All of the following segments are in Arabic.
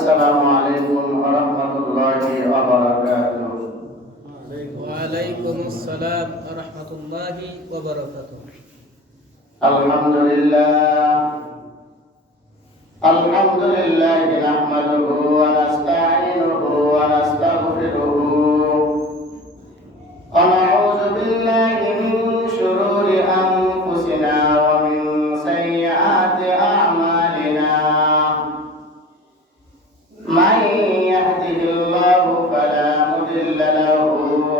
আসসালামু আলাইকুম ওয়া রাহমাতুল্লাহি ওয়া বারাকাতুহু। ওয়া আলাইকুমুস সালাম ওয়া রাহমাতুল্লাহি ওয়া বারাকাতুহু। আলহামদুলিল্লাহ নাহমাদুহু ওয়া নাস্তাঈনুহু ওয়া নাস্তাগফিরুহু ওয়া নাউযু বিল্লাহি মিন শুরুরি আনফুসিনা ওয়া মিন সাইয়্যাতি আ'মালিনা। মান ইয়াহদিহিল্লাহু ফালা মুদিল্লা লাহু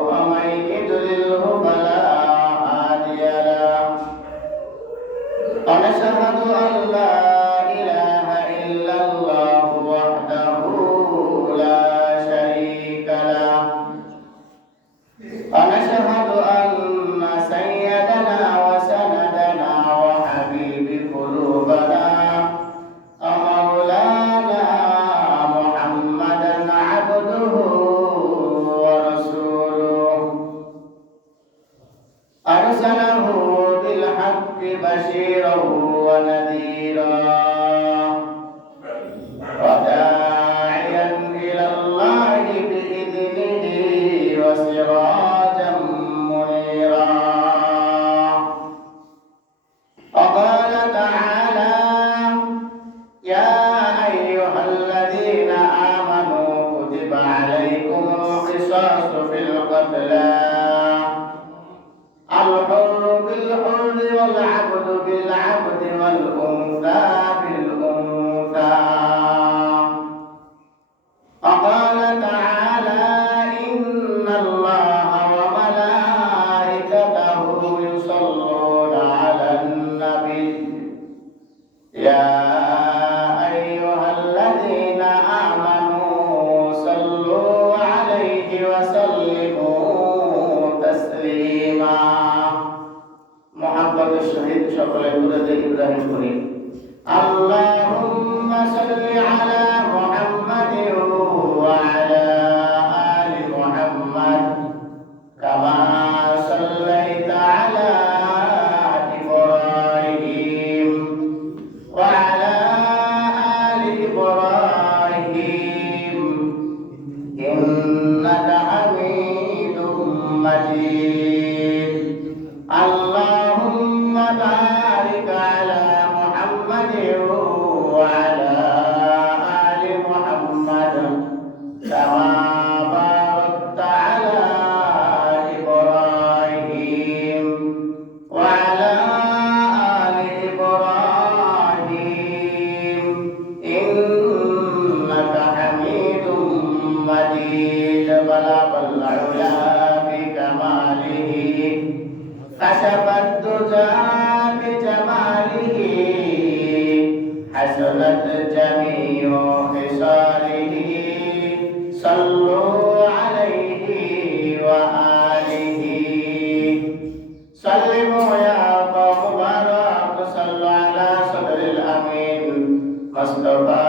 ওয়া মান ইদ্লিলহু ফালা হাদিয়া লাহু। ওয়া নাশহাদু আন লা ইলাহা ইল্লাল্লাহু ওয়াহদাহু লা শারীকা লাহু ওয়া নাশহাদু আন্না সাইয়্যিদানা ওয়া সানাদানা ওয়া হাবিবা কুলুবানা মাওলানা মুহাম্মাদান আবদুহু ওয়া রাসূলুহু আরসালাহু বিল হাক্কি বাশীরান ওয়া নাযীরা ওয়া দা'iyan ইলাল্লাহি বিইذনিহি ওয়া সিরাজাম মুনীরা। وقال تعالى يا أيها الذين آمنوا كتب عليكم القصاص في القتلى الحر بالحر والعبد بالعبد والأنثى بالأنثى. وقال تعالى إن الله وملائكته يصلون على النبي يا أيها الذين آمنوا صلوا عليه وسلموا تسليما. محبة الشهيد شكرا لله إبراهيم كريم. اللهم صل على محمد وعلى آل محمد كما صليت على إبراهيم وعلى آل إبراهيم إنك حميد مجيد. اللهم بارك على محمد وعلى آل محمد كما باركت على إبراهيم وعلى آل إبراهيم إنك حميد مجيد. بلغ العلا بكماله كشف الدجى بجماله حسنت جميع خصاله صلوا عليه وآله. سلموا يا قوم بارك صلوا على صدر الأمين مصطفى